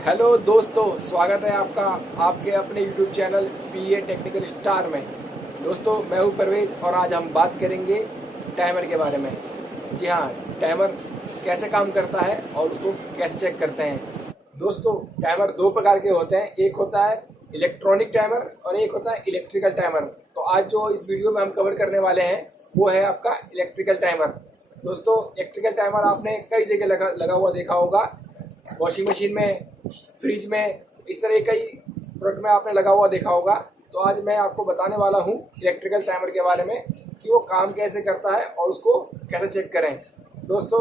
Hello दोस्तों, स्वागत है आपका आपके अपने YouTube channel PA technical star में। दोस्तों, मैं हूं परवेज और आज हम बात करेंगे टाइमर के बारे में। जी हाँ, टाइमर कैसे काम करता है और उसको कैसे चेक करते हैं। दोस्तों, टाइमर दो प्रकार के होते हैं, एक होता है इलेक्ट्रॉनिक टाइमर और एक होता है इलेक्ट्रिकल टाइमर। तो आज जो इस वीडियो में हम कवर करने वाले हैं वो है आपका इलेक्ट्रिकल टाइमर। दोस्तों, इलेक्ट्रिकल टाइमर आपने कई जगह लगा हुआ देखा होगा, वॉशिंग मशीन में, फ्रिज में, इस तरह कई प्रोडक्ट में आपने लगा हुआ देखा होगा। तो आज मैं आपको बताने वाला हूँ इलेक्ट्रिकल टाइमर के बारे में कि वो काम कैसे करता है और उसको कैसे चेक करें। दोस्तों,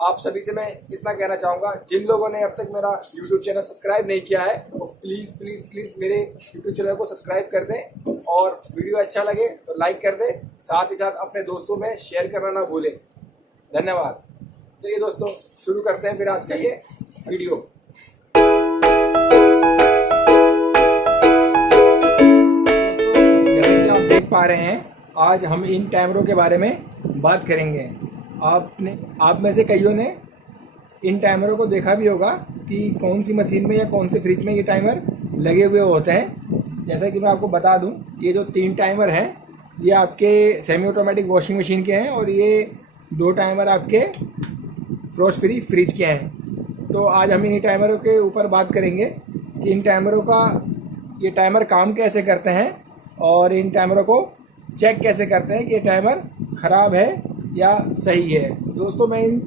आप सभी से मैं इतना कहना चाहूँगा, जिन लोगों ने अब तक मेरा यूट्यूब चैनल सब्सक्राइब नहीं किया है वो प्लीज़ प्लीज़ प्लीज़ मेरे यूट्यूब चैनल को सब्सक्राइब कर दें और वीडियो अच्छा लगे तो लाइक कर दें, साथ ही साथ अपने दोस्तों में शेयर करना ना भूलें। धन्यवाद। चलिए दोस्तों, शुरू करते हैं फिर आज का ये वीडियो। जैसे कि आप देख पा रहे हैं, आज हम इन टाइमरों के बारे में बात करेंगे। आप में से कईयों ने इन टाइमरों को देखा भी होगा कि कौन सी मशीन में या कौन से फ्रिज में ये टाइमर लगे हुए होते हैं। जैसा कि मैं आपको बता दूं, ये जो 3 टाइमर हैं ये आपके सेमी ऑटोमेटिक वॉशिंग मशीन के हैं और ये 2 टाइमर आपके फ्रोस्ट फ्री फ्रिज के हैं। तो आज हम इन टाइमरों के ऊपर बात करेंगे कि इन टाइमरों का ये टाइमर काम कैसे करते हैं और इन टाइमरों को चेक कैसे करते हैं कि ये टाइमर ख़राब है या सही है। दोस्तों, मैं इन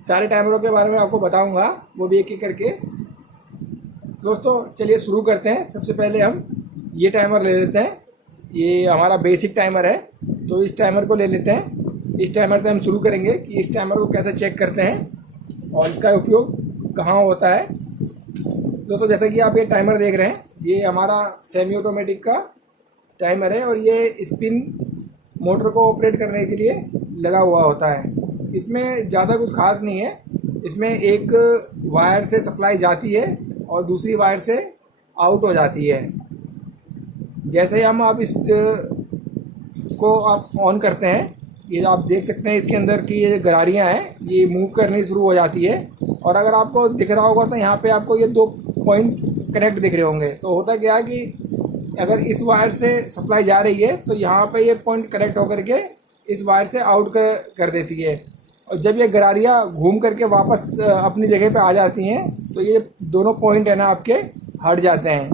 सारे टाइमरों के बारे में आपको बताऊंगा, वो भी एक एक करके। दोस्तों, चलिए शुरू करते हैं। सबसे पहले हम ये टाइमर ले लेते हैं। ये हमारा बेसिक टाइमर है, तो इस टाइमर को ले लेते हैं। इस टाइमर से हम शुरू करेंगे कि इस टाइमर को कैसे चेक करते हैं और इसका उपयोग कहाँ होता है। दोस्तों, जैसा कि आप ये टाइमर देख रहे हैं, ये हमारा सेमी ऑटोमेटिक का टाइमर है और ये स्पिन मोटर को ऑपरेट करने के लिए लगा हुआ होता है। इसमें ज़्यादा कुछ खास नहीं है। इसमें एक वायर से सप्लाई जाती है और दूसरी वायर से आउट हो जाती है। जैसे ही हम आप इस को आप ऑन करते हैं, ये जो आप देख सकते हैं इसके अंदर की ये गरारियाँ हैं, ये मूव करनी शुरू हो जाती है। और अगर आपको दिख रहा होगा तो यहाँ पे आपको ये 2 पॉइंट कनेक्ट दिख रहे होंगे। तो होता क्या है कि अगर इस वायर से सप्लाई जा रही है तो यहाँ पे ये पॉइंट कनेक्ट होकर के इस वायर से आउट कर देती है। और जब ये गरारियाँ घूम करके वापस अपनी जगह पे आ जाती हैं तो ये दोनों पॉइंट है ना आपके हट जाते हैं।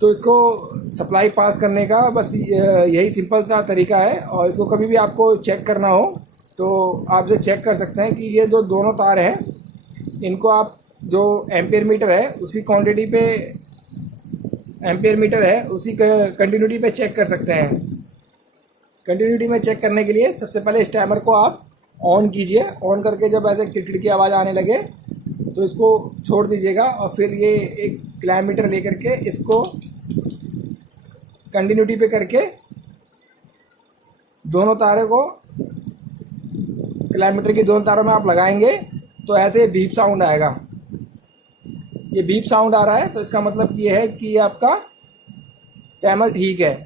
तो इसको सप्लाई पास करने का बस यही सिंपल सा तरीका है। और इसको कभी भी आपको चेक करना हो तो आप जो चेक कर सकते हैं कि ये जो दोनों तार हैं, इनको आप जो एम्पियर मीटर है उसी क्वांटिटी पे, एम्पियर मीटर है उसी कंटिन्यूटी पे चेक कर सकते हैं। कंटिन्यूटी में चेक करने के लिए सबसे पहले इस टाइमर को आप ऑन कीजिए। ऑन करके जब ऐसे किटकिट की आवाज़ आने लगे तो इसको छोड़ दीजिएगा और फिर ये एक किलोमीटर लेकर के इसको कंटिन्यूटी पे करके दोनों तारों को, किलोमीटर की दोनों तारों में आप लगाएंगे तो ऐसे बीप साउंड आएगा। ये बीप साउंड आ रहा है तो इसका मतलब ये है कि ये आपका टाइमर ठीक है।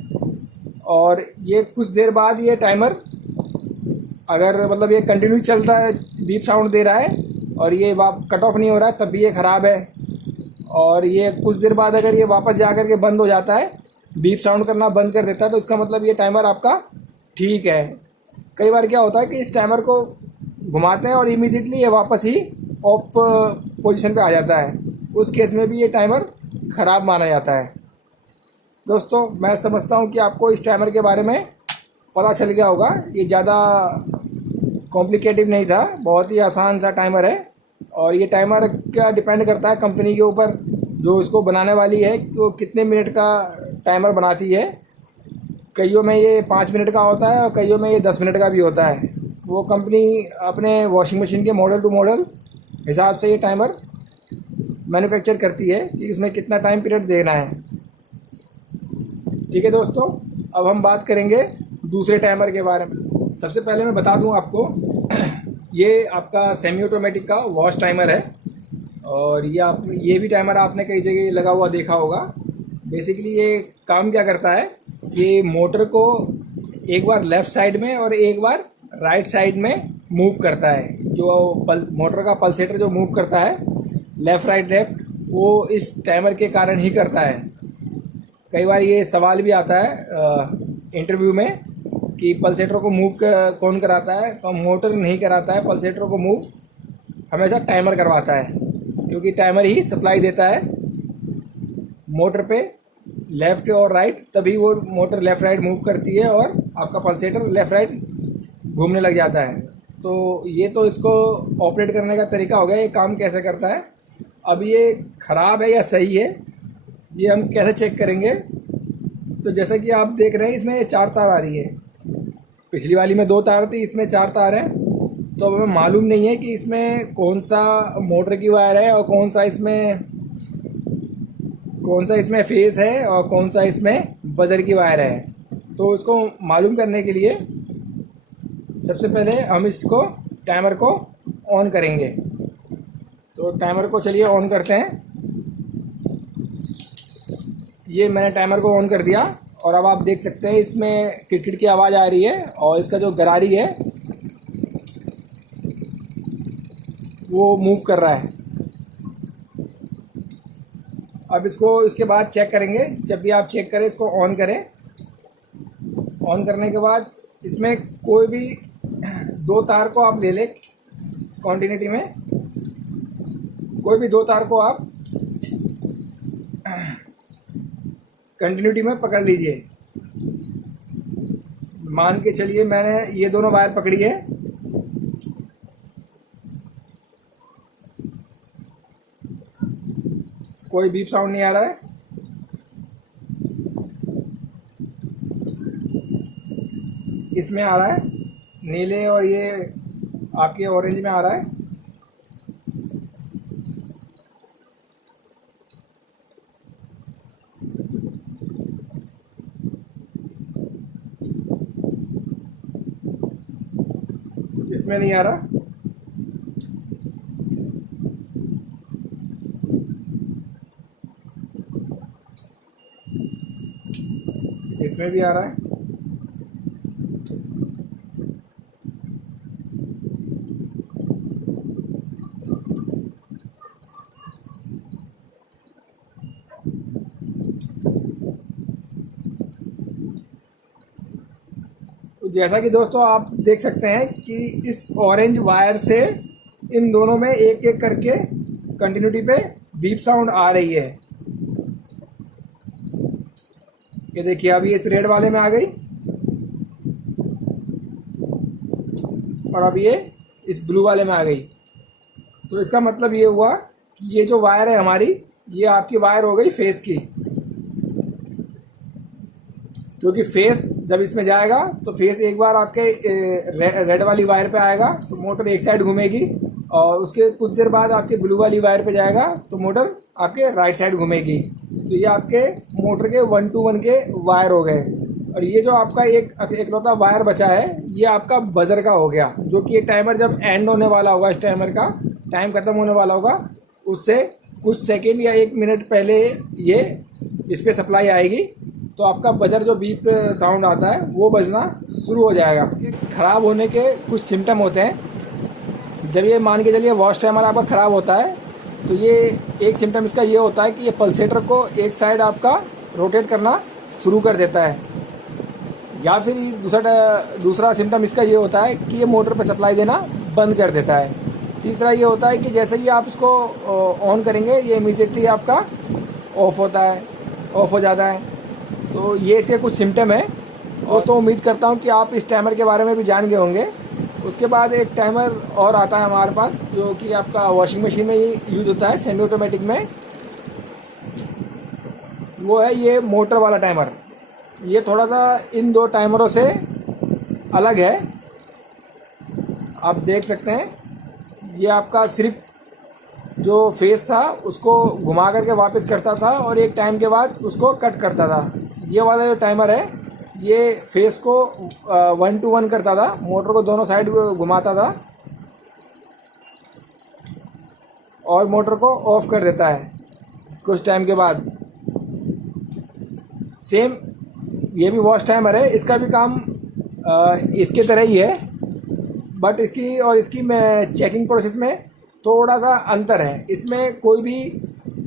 और ये कुछ देर बाद ये टाइमर अगर मतलब ये कंटिन्यू चलता है, बीप साउंड दे रहा है और ये कट ऑफ नहीं हो रहा है, तब भी ये ख़राब है। और ये कुछ देर बाद अगर ये वापस जा कर के बंद हो जाता है, बीप साउंड करना बंद कर देता है, तो इसका मतलब ये टाइमर आपका ठीक है। कई बार क्या होता है कि इस टाइमर को घुमाते हैं और इमीडिएटली ये वापस ही ऑफ पोजीशन पे आ जाता है, उस केस में भी ये टाइमर ख़राब माना जाता है। दोस्तों, मैं समझता हूँ कि आपको इस टाइमर के बारे में पता चल गया होगा। ये ज़्यादा कॉम्प्लिकेटिव नहीं था, बहुत ही आसान सा टाइमर है। और ये टाइमर क्या डिपेंड करता है कंपनी के ऊपर, जो इसको बनाने वाली है कि वो कितने मिनट का टाइमर बनाती है। कईयों में ये 5 मिनट का होता है और कईयों में ये 10 मिनट का भी होता है। वो कंपनी अपने वॉशिंग मशीन के मॉडल टू मॉडल हिसाब से ये टाइमर मैन्युफैक्चर करती है कि उसमें कितना टाइम पीरियड देना है। ठीक है दोस्तों, अब हम बात करेंगे दूसरे टाइमर के बारे में। सबसे पहले मैं बता दूं आपको, ये आपका सेमी ऑटोमेटिक का वॉश टाइमर है और ये भी टाइमर आपने कई जगह लगा हुआ देखा होगा। बेसिकली ये काम क्या करता है, ये मोटर को एक बार लेफ़्ट साइड में और एक बार राइट साइड में मूव करता है। जो मोटर का पल्सेटर जो मूव करता है लेफ़्ट राइट लेफ़्ट, वो इस टाइमर के कारण ही करता है। कई बार ये सवाल भी आता है इंटरव्यू में कि पल्सेटर को मूव कौन कराता है, तो मोटर नहीं कराता है, पल्सेटर को मूव हमेशा टाइमर करवाता है, क्योंकि टाइमर ही सप्लाई देता है मोटर पे लेफ़्ट और राइट, तभी वो मोटर लेफ़्ट राइट मूव करती है और आपका पल्सेटर लेफ़्ट राइट घूमने लग जाता है। तो ये तो इसको ऑपरेट करने का तरीका हो गया, ये काम कैसे करता है। अब ये ख़राब है या सही है, ये हम कैसे चेक करेंगे। तो जैसा कि आप देख रहे हैं, इसमें 4 तार आ रही है, पिछली वाली में 2 तार थी, इसमें 4 तार हैं। तो अब हमें मालूम नहीं है कि इसमें कौन सा मोटर की वायर है और कौन सा इसमें फेस है और कौन सा इसमें बजर की वायर है। तो उसको मालूम करने के लिए सबसे पहले हम इसको टाइमर को ऑन करेंगे। तो टाइमर को चलिए ऑन करते हैं। ये मैंने टाइमर को ऑन कर दिया और अब आप देख सकते हैं इसमें किटकिट की आवाज़ आ रही है और इसका जो गरारी है वो मूव कर रहा है। अब इसको इसके बाद चेक करेंगे। जब भी आप चेक करें, इसको ऑन करें। ऑन करने के बाद इसमें कोई भी 2 तार को आप ले लें कॉन्टिन्यूटी में, कोई भी 2 तार को आप कंटिन्यूटी में पकड़ लीजिए। मान के चलिए मैंने ये दोनों वायर पकड़ी है, कोई बीप साउंड नहीं आ रहा है। इसमें आ रहा है नीले और ये आपके ऑरेंज में आ रहा है। इसमें नहीं आ रहा। इसमें भी आ रहा है। तो जैसा कि दोस्तों आप देख सकते हैं कि इस ऑरेंज वायर से इन दोनों में एक एक करके कंटिन्यूटी पे बीप साउंड आ रही है। ये देखिए अभी इस रेड वाले में आ गई और अब ये इस ब्लू वाले में आ गई। तो इसका मतलब ये हुआ कि ये जो वायर है हमारी, ये आपकी वायर हो गई फेस की, क्योंकि फेस जब इसमें जाएगा तो फेस एक बार आपके रेड वाली वायर पे आएगा तो मोटर एक साइड घूमेगी और उसके कुछ देर बाद आपके ब्लू वाली वायर पे जाएगा तो मोटर आपके राइट साइड घूमेगी। तो ये आपके मोटर के 1 to 1 के वायर हो गए। और ये जो आपका एकलौता वायर बचा है ये आपका बजर का हो गया, जो कि ये टाइमर जब एंड होने वाला होगा, इस टाइमर का टाइम ख़त्म होने वाला होगा, उससे कुछ सेकेंड या 1 मिनट पहले ये इस पर सप्लाई आएगी तो आपका बजर जो बीप साउंड आता है वो बजना शुरू हो जाएगा। ख़राब होने के कुछ सिम्टम होते हैं। जब ये मान के चलिए वॉश टाइमर आपका ख़राब होता है तो ये एक सिम्टम इसका ये होता है कि ये पल्सेटर को एक साइड आपका रोटेट करना शुरू कर देता है, या फिर दूसरा सिम्टम इसका ये होता है कि ये मोटर पर सप्लाई देना बंद कर देता है। तीसरा ये होता है कि जैसे ही आप इसको ऑन करेंगे ये इमीडिएटली आपका ऑफ हो जाता है। तो ये इसके कुछ सिम्टम है। दोस्तों उम्मीद करता हूँ कि आप इस टाइमर के बारे में भी जान गए होंगे। उसके बाद एक टाइमर और आता है हमारे पास जो कि आपका वॉशिंग मशीन में ही यूज़ होता है, सेमी ऑटोमेटिक में। वो है ये मोटर वाला टाइमर। ये थोड़ा सा इन 2 टाइमरों से अलग है। आप देख सकते हैं ये आपका सिर्फ जो फेस था उसको घुमा करके वापस करता था और एक टाइम के बाद उसको कट करता था। ये वाला जो टाइमर है ये फेस को 1 to 1 करता था, मोटर को दोनों साइड घुमाता था और मोटर को ऑफ कर देता है कुछ टाइम के बाद। सेम ये भी वॉश टाइमर है, इसका भी काम इसके तरह ही है, बट इसकी मैं चेकिंग प्रोसेस में थोड़ा सा अंतर है। इसमें कोई भी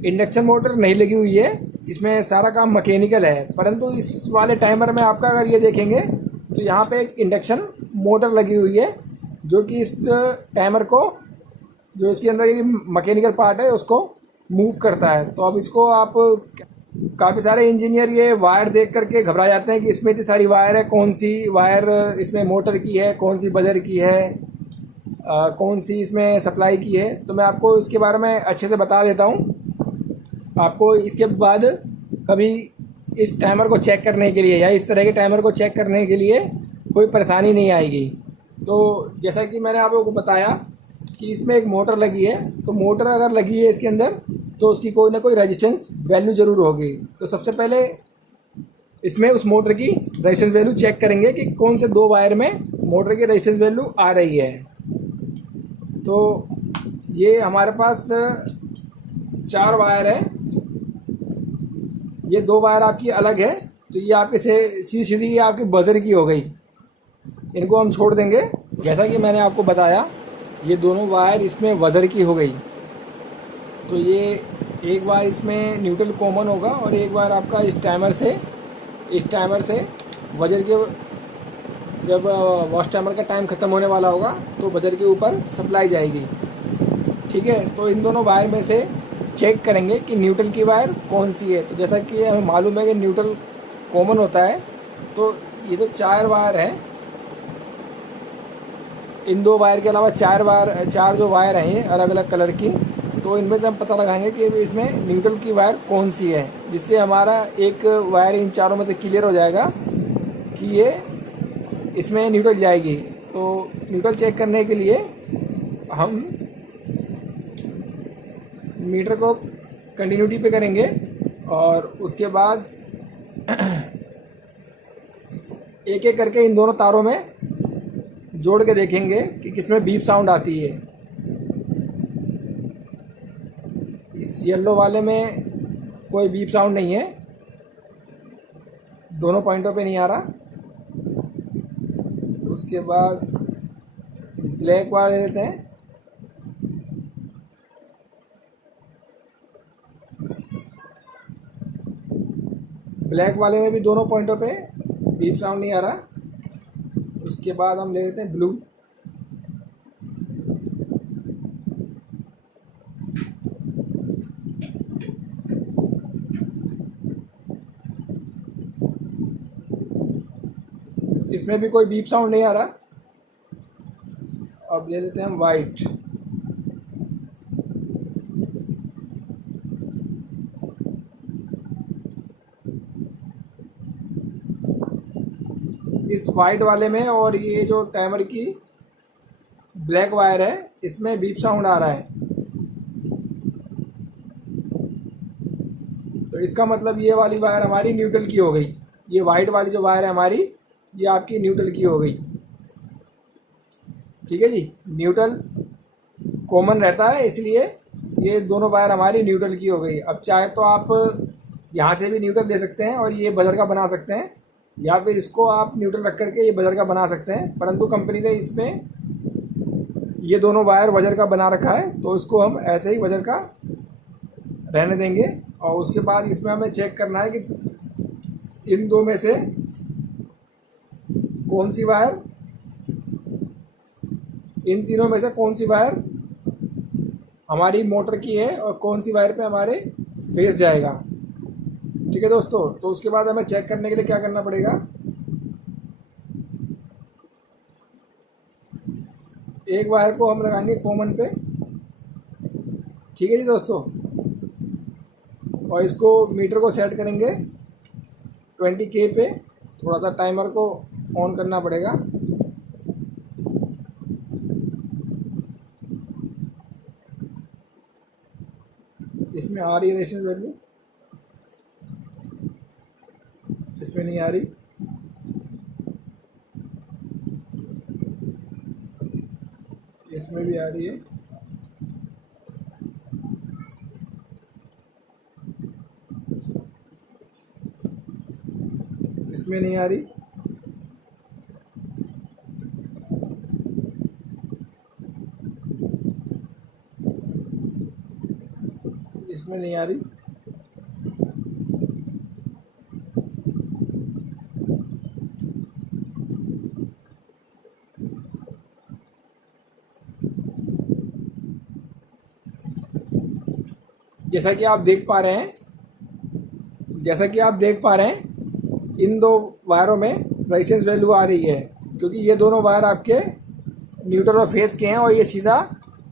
इंडक्शन मोटर नहीं लगी हुई है, इसमें सारा काम मैकेनिकल है। परंतु इस वाले टाइमर में आपका अगर ये देखेंगे तो यहाँ पे एक इंडक्शन मोटर लगी हुई है, जो कि इस टाइमर को, जो इसके अंदर ये मैकेनिकल पार्ट है, उसको मूव करता है। तो अब इसको आप, काफ़ी सारे इंजीनियर ये वायर देख करके घबरा जाते हैं कि इसमें इतनी सारी वायर है, कौन सी वायर इसमें मोटर की है, कौन सी बजर की है, कौन सी इसमें सप्लाई की है। तो मैं आपको इसके बारे में अच्छे से बता देता हूँ। आपको इसके बाद कभी इस टाइमर को चेक करने के लिए या इस तरह के टाइमर को चेक करने के लिए कोई परेशानी नहीं आएगी। तो जैसा कि मैंने आप लोगों को बताया कि इसमें एक मोटर लगी है, तो मोटर अगर लगी है इसके अंदर तो उसकी कोई ना कोई रेजिस्टेंस वैल्यू ज़रूर होगी। तो सबसे पहले इसमें उस मोटर की रेजिस्टेंस वैल्यू चेक करेंगे कि कौन से दो वायर में मोटर की रेजिस्टेंस वैल्यू आ रही है। तो ये हमारे पास 4 वायर है, ये 2 वायर आपकी अलग है, तो ये आपके से सीधी सीधी ये आपकी बजर की हो गई, इनको हम छोड़ देंगे। जैसा कि मैंने आपको बताया, ये दोनों वायर इसमें वज़र की हो गई। तो ये एक बार इसमें न्यूट्रल कॉमन होगा और एक बार आपका इस टाइमर से वज़र के, जब वॉश टाइमर का टाइम ख़त्म होने वाला होगा तो वज़र के ऊपर सप्लाई जाएगी। ठीक है, तो इन दोनों वायर में से चेक करेंगे कि न्यूट्रल की वायर कौन सी है। तो जैसा कि हमें मालूम है कि न्यूट्रल कॉमन होता है, तो ये जो 4 वायर हैं, इन 2 वायर के अलावा 4 जो वायर हैं ये अलग अलग कलर की, तो इनमें से हम पता लगाएंगे कि इसमें न्यूट्रल की वायर कौन सी है, जिससे हमारा एक वायर इन चारों में से क्लियर हो जाएगा कि ये इसमें न्यूट्रल जाएगी। तो न्यूट्रल चेक करने के लिए हम मीटर को कंटिन्यूटी पे करेंगे और उसके बाद एक एक करके इन दोनों तारों में जोड़ के देखेंगे कि किसमें बीप साउंड आती है। इस येलो वाले में कोई बीप साउंड नहीं है, दोनों पॉइंटों पे नहीं आ रहा। उसके बाद ब्लैक वाले लेते हैं, ब्लैक वाले में भी दोनों पॉइंटों पे बीप साउंड नहीं आ रहा। उसके बाद हम ले लेते हैं ब्लू, इसमें भी कोई बीप साउंड नहीं आ रहा। अब ले लेते हैं हम वाइट, इस वाइट वाले में और ये जो टाइमर की ब्लैक वायर है इसमें बीप साउंड आ रहा है। तो इसका मतलब ये वाली वायर हमारी न्यूट्रल की हो गई, ये वाइट वाली जो वायर है हमारी ये आपकी न्यूट्रल की हो गई। ठीक है जी, न्यूट्रल कॉमन रहता है इसलिए ये दोनों वायर हमारी न्यूट्रल की हो गई। अब चाहे तो आप यहाँ से भी न्यूट्रल ले सकते हैं और ये बजर का बना सकते हैं, या फिर इसको आप न्यूट्रल रख करके ये बजर का बना सकते हैं, परंतु कंपनी ने इसमें ये दोनों वायर वजर का बना रखा है, तो इसको हम ऐसे ही वजर का रहने देंगे। और उसके बाद इसमें हमें चेक करना है कि इन दो में से कौन सी वायर, इन तीनों में से कौन सी वायर हमारी मोटर की है और कौन सी वायर पे हमारे फेस जाएगा। ठीक है दोस्तों, तो उसके बाद हमें चेक करने के लिए क्या करना पड़ेगा, एक वायर को हम लगाएंगे कॉमन पे। ठीक है जी दोस्तों, और इसको मीटर को सेट करेंगे 20K पे। थोड़ा सा टाइमर को ऑन करना पड़ेगा। इसमें आ रही है रेजिस्टेंस वैल्यू, इसमें नहीं आ रही। इसमें भी आ रही है। इसमें नहीं आ रही। इसमें नहीं आ रही। जैसा कि आप देख पा रहे हैं, जैसा कि आप देख पा रहे हैं, इन दो वायरों में रेजिस्टेंस वैल्यू आ रही है, क्योंकि ये दोनों वायर आपके न्यूट्रल और फेस के हैं और ये सीधा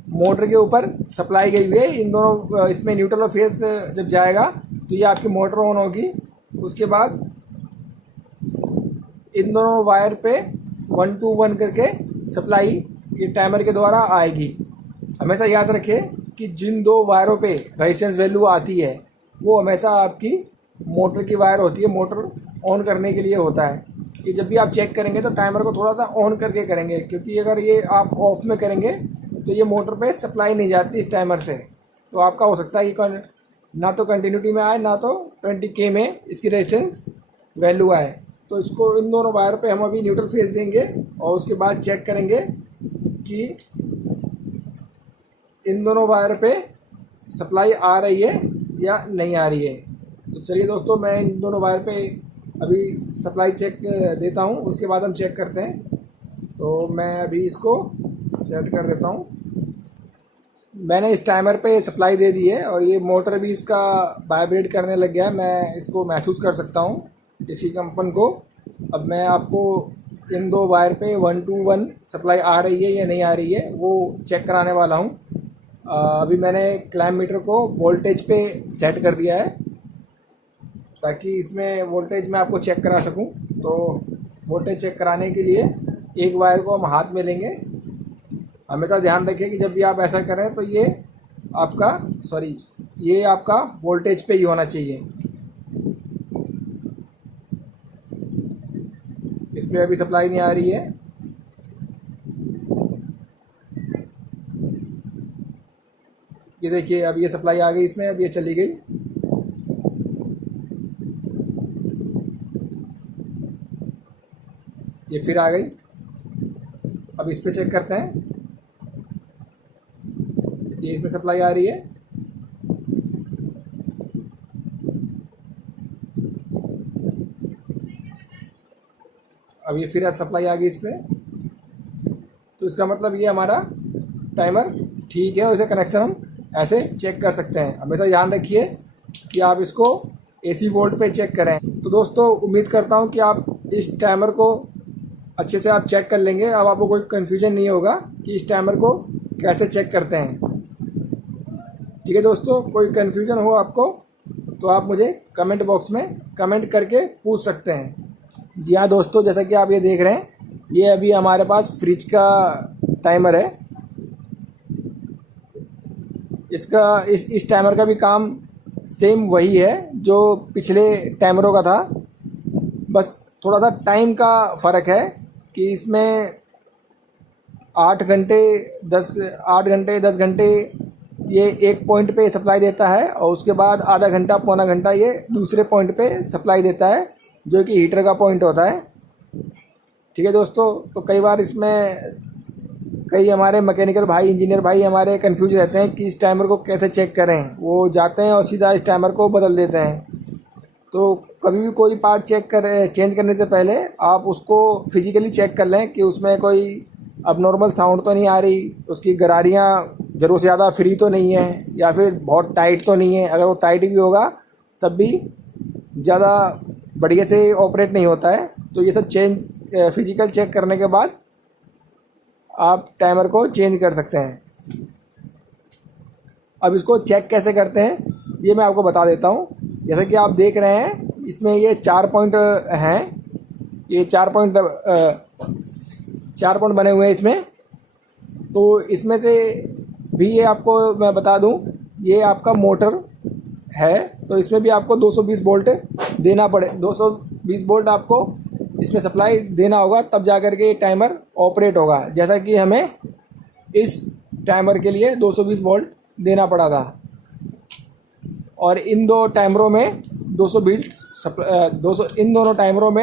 मोटर के ऊपर सप्लाई गई हुई है। इन दोनों इसमें न्यूट्रल और फेस जब जाएगा तो ये आपकी मोटर ऑन होगी। उसके बाद इन दोनों वायर पे 1 to 1 करके सप्लाई ये टाइमर के द्वारा आएगी। हमेशा याद रखें कि जिन दो वायरों पे रेजिस्टेंस वैल्यू आती है वो हमेशा आपकी मोटर की वायर होती है, मोटर ऑन करने के लिए होता है। कि जब भी आप चेक करेंगे तो टाइमर को थोड़ा सा ऑन करके करेंगे, क्योंकि अगर ये आप ऑफ में करेंगे तो ये मोटर पे सप्लाई नहीं जाती इस टाइमर से। तो आपका हो सकता है कि ना तो कंटिन्यूटी में आए ना तो 20K में इसकी रेजिस्टेंस वैल्यू आए। तो इसको इन दोनों वायर पे हम अभी न्यूट्रल फेस देंगे और उसके बाद चेक करेंगे कि इन दोनों वायर पे सप्लाई आ रही है या नहीं आ रही है। तो चलिए दोस्तों, मैं इन दोनों वायर पे अभी सप्लाई चेक देता हूँ, उसके बाद हम चेक करते हैं। तो मैं अभी इसको सेट कर देता हूँ। मैंने इस टाइमर पे सप्लाई दे दी है और ये मोटर भी इसका वाइब्रेट करने लग गया है। मैं इसको महसूस कर सकता हूँ इसी कंपन को। अब मैं आपको इन दो वायर पे 1 to 1 सप्लाई आ रही है या नहीं आ रही है वो चेक कराने वाला हूँ। अभी मैंने क्लैम्प मीटर को वोल्टेज पे सेट कर दिया है ताकि इसमें वोल्टेज मैं आपको चेक करा सकूं। तो वोल्टेज चेक कराने के लिए एक वायर को हम हाथ में लेंगे। हमेशा ध्यान रखिए कि जब भी आप ऐसा करें तो ये आपका वोल्टेज पे ही होना चाहिए। इसमें अभी सप्लाई नहीं आ रही है। ये देखिए, अब ये सप्लाई आ गई इसमें, अब ये चली गई। ये फिर आ गई। अब इस पे चेक करते हैं। ये इसमें सप्लाई आ रही है। अब ये फिर सप्लाई आ गई इस पे। तो इसका मतलब ये हमारा टाइमर ठीक है और इसे कनेक्शन हम ऐसे चेक कर सकते हैं। हमेशा ध्यान रखिए कि आप इसको AC वोल्ट पे चेक करें। तो दोस्तों, उम्मीद करता हूँ कि आप इस टाइमर को अच्छे से आप चेक कर लेंगे। अब आपको कोई कन्फ्यूजन नहीं होगा कि इस टाइमर को कैसे चेक करते हैं। ठीक है दोस्तों, कोई कन्फ्यूजन हो आपको तो आप मुझे कमेंट बॉक्स में कमेंट करके पूछ सकते हैं। जी हाँ दोस्तों, जैसा कि आप ये देख रहे हैं, ये अभी हमारे पास फ्रिज का टाइमर है। इस टाइमर का भी काम सेम वही है जो पिछले टाइमरों का था, बस थोड़ा सा टाइम का फ़र्क है कि इसमें 8 घंटे 10 घंटे ये एक पॉइंट पे सप्लाई देता है और उसके बाद आधा घंटा पौना घंटा ये दूसरे पॉइंट पे सप्लाई देता है जो कि हीटर का पॉइंट होता है। ठीक है दोस्तों, तो कई बार इसमें कई हमारे मैकेनिकल भाई, इंजीनियर भाई हमारे कंफ्यूज रहते हैं कि इस टाइमर को कैसे चेक करें। वो जाते हैं और सीधा इस टाइमर को बदल देते हैं। तो कभी भी कोई पार्ट चेंज करने से पहले आप उसको फिजिकली चेक कर लें कि उसमें कोई अबनॉर्मल साउंड तो नहीं आ रही, उसकी गरारियाँ ज़रूर से ज़्यादा फ्री तो नहीं है, या फिर बहुत टाइट तो नहीं है। अगर वो टाइट भी होगा तब भी ज़्यादा बढ़िया से ऑपरेट नहीं होता है। तो ये सब फिजिकल चेक करने के बाद आप टाइमर को चेंज कर सकते हैं। अब इसको चेक कैसे करते हैं ये मैं आपको बता देता हूँ। जैसा कि आप देख रहे हैं, इसमें ये 4 पॉइंट हैं। ये 4 पॉइंट बने हुए हैं इसमें। तो इसमें से भी ये आपको मैं बता दूं, ये आपका मोटर है तो इसमें भी आपको 220 वोल्ट देना पड़े। 220 वोल्ट आपको इसमें सप्लाई देना होगा, तब जा कर के ये टाइमर ऑपरेट होगा। जैसा कि हमें इस टाइमर के लिए 220 वोल्ट देना पड़ा था। और इन दो टाइमरों में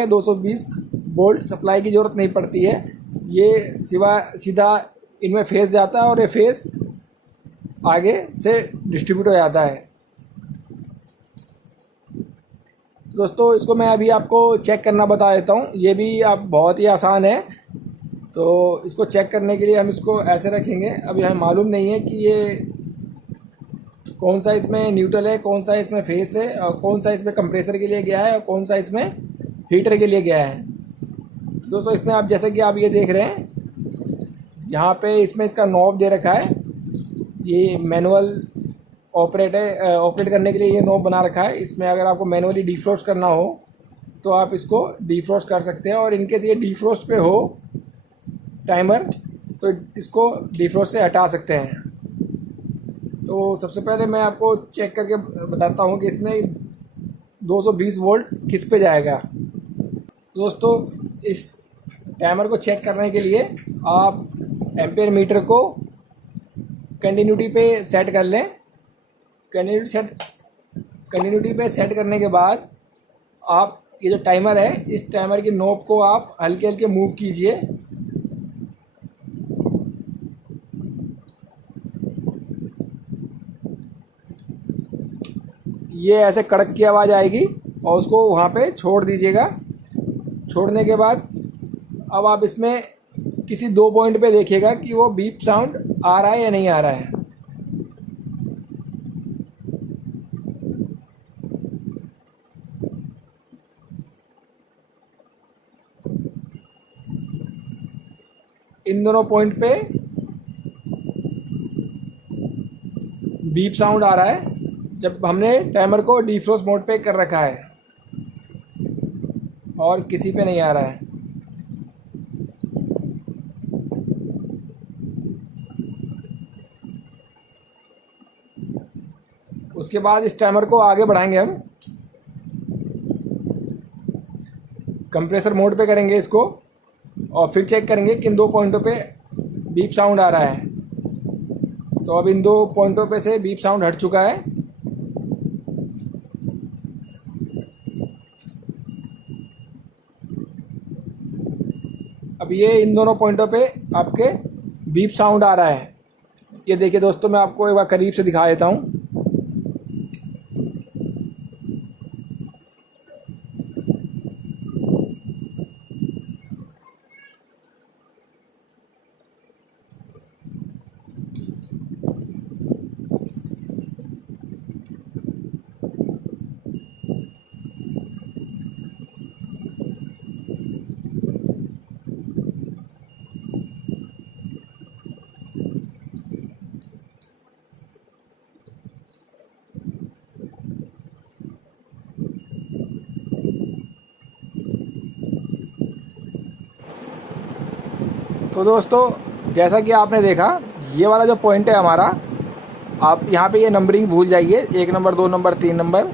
220 वोल्ट सप्लाई की ज़रूरत नहीं पड़ती है। ये सीधा इनमें फेस जाता है और ये फेस आगे से डिस्ट्रीब्यूट हो जाता है। दोस्तों इसको मैं अभी आपको चेक करना बता देता हूँ। ये भी आप बहुत ही आसान है। तो इसको चेक करने के लिए हम इसको ऐसे रखेंगे। अभी हमें मालूम नहीं है कि ये कौन सा इसमें न्यूट्रल है, कौन सा इसमें फेस है, और कौन सा इसमें कंप्रेसर के लिए गया है और कौन सा इसमें हीटर के लिए गया है। दोस्तों इसमें आप जैसे कि आप ये देख रहे हैं, यहाँ पे इसमें इसका नॉब दे रखा है। ये मैनुअल ऑपरेट करने के लिए ये नॉब बना रखा है। इसमें अगर आपको मैनुअली डिफ्रॉस्ट करना हो तो आप इसको डिफ्रॉस्ट कर सकते हैं, और इनकेस ये डिफ्रॉस्ट पे हो टाइमर तो इसको डिफ्रॉस्ट से हटा सकते हैं। तो सबसे पहले मैं आपको चेक करके बताता हूँ कि इसमें 220 वोल्ट किस पे जाएगा। दोस्तों इस टाइमर को चेक करने के लिए आप एम्पेयर मीटर को कंटिन्यूटी पे सेट कर लें। कंटिन्यूटी पे सेट करने के बाद आप ये जो टाइमर है, इस टाइमर की नोब को आप हल्के हल्के मूव कीजिए। ये ऐसे कड़क की आवाज़ आएगी और उसको वहाँ पे छोड़ दीजिएगा। छोड़ने के बाद अब आप इसमें किसी 2 पॉइंट पे देखिएगा कि वो बीप साउंड आ रहा है या नहीं आ रहा है। इन दोनों पॉइंट पे बीप साउंड आ रहा है जब हमने टाइमर को डिफ्रॉस्ट मोड पे कर रखा है, और किसी पे नहीं आ रहा है। उसके बाद इस टाइमर को आगे बढ़ाएंगे हम, कंप्रेसर मोड पे करेंगे इसको, और फिर चेक करेंगे कि इन 2 पॉइंटों पे बीप साउंड आ रहा है। तो अब इन 2 पॉइंटों पे से बीप साउंड हट चुका है। अब ये इन दोनों पॉइंटों पे आपके बीप साउंड आ रहा है। ये देखिए दोस्तों, मैं आपको एक बार करीब से दिखा देता हूँ। तो दोस्तों जैसा कि आपने देखा, ये वाला जो पॉइंट है हमारा, आप यहाँ पे ये नंबरिंग भूल जाइए, 1 नंबर 2 नंबर 3 नंबर।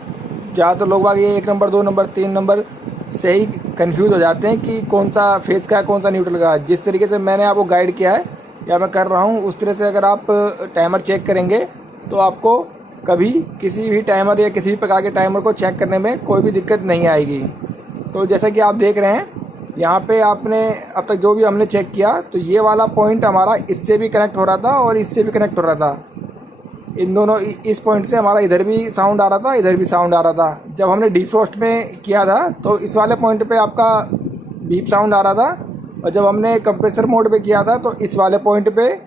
ज़्यादातर लोग बाग ये 1 नंबर 2 नंबर 3 नंबर से ही कंफ्यूज हो जाते हैं कि कौन सा फेस का है कौन सा न्यूट्रल का है। जिस तरीके से मैंने आपको गाइड किया है या मैं कर रहा हूँ, उस तरह से अगर आप टाइमर चेक करेंगे तो आपको कभी किसी भी टाइमर या किसी भी प्रकार के टाइमर को चेक करने में कोई भी दिक्कत नहीं आएगी। तो जैसा कि आप देख रहे हैं, यहाँ पे आपने अब तक जो भी हमने चेक किया, तो ये वाला पॉइंट हमारा इससे भी कनेक्ट हो रहा था और इससे भी कनेक्ट हो रहा था। इन दोनों, इस पॉइंट से हमारा इधर भी साउंड आ रहा था, इधर भी साउंड आ रहा था। जब हमने डिफ्रॉस्ट में किया था तो इस वाले पॉइंट पे आपका बीप साउंड आ रहा था, और जब हमने कंप्रेसर मोड पे किया था तो इस वाले पॉइंट पे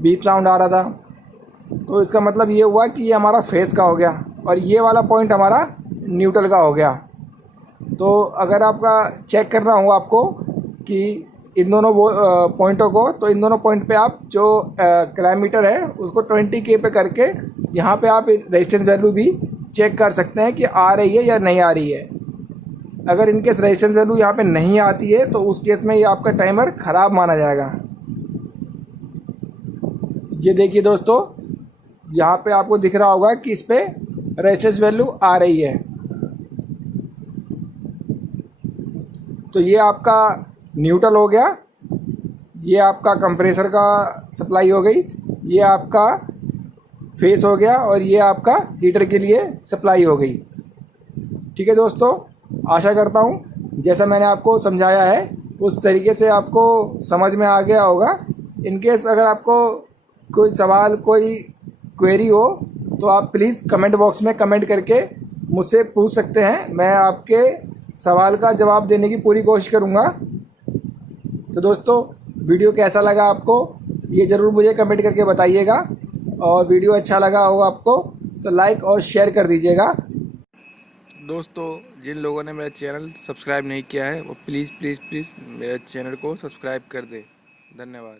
बीप साउंड आ रहा था। तो इसका मतलब ये हुआ कि ये हमारा फेस का हो गया और ये वाला पॉइंट हमारा न्यूट्रल का हो गया। तो अगर आपका चेक करना हो आपको कि इन दोनों पॉइंटों को, तो इन दोनों पॉइंट पे आप जो किलोमीटर है उसको 20K पे करके यहाँ पे आप रेजिस्टेंस वैल्यू भी चेक कर सकते हैं कि आ रही है या नहीं आ रही है। अगर इनकेस रेजिस्टेंस वैल्यू यहाँ पे नहीं आती है तो उस केस में ये आपका टाइमर ख़राब माना जाएगा। ये देखिए दोस्तों, यहाँ पे आपको दिख रहा होगा कि इस पे रेजिस्टेंस वैल्यू आ रही है। तो ये आपका न्यूट्रल हो गया, ये आपका कंप्रेसर का सप्लाई हो गई, ये आपका फेस हो गया, और ये आपका हीटर के लिए सप्लाई हो गई। ठीक है दोस्तों, आशा करता हूँ जैसा मैंने आपको समझाया है उस तरीके से आपको समझ में आ गया होगा। इनकेस अगर आपको कोई सवाल, कोई क्वेरी हो तो आप प्लीज़ कमेंट बॉक्स में कमेंट करके मुझसे पूछ सकते हैं, मैं आपके सवाल का जवाब देने की पूरी कोशिश करूँगा। तो दोस्तों, वीडियो कैसा लगा आपको ये ज़रूर मुझे कमेंट करके बताइएगा, और वीडियो अच्छा लगा होगा आपको तो लाइक और शेयर कर दीजिएगा। दोस्तों, जिन लोगों ने मेरा चैनल सब्सक्राइब नहीं किया है वो प्लीज़ प्लीज़ प्लीज़ मेरे चैनल को सब्सक्राइब कर दें। धन्यवाद।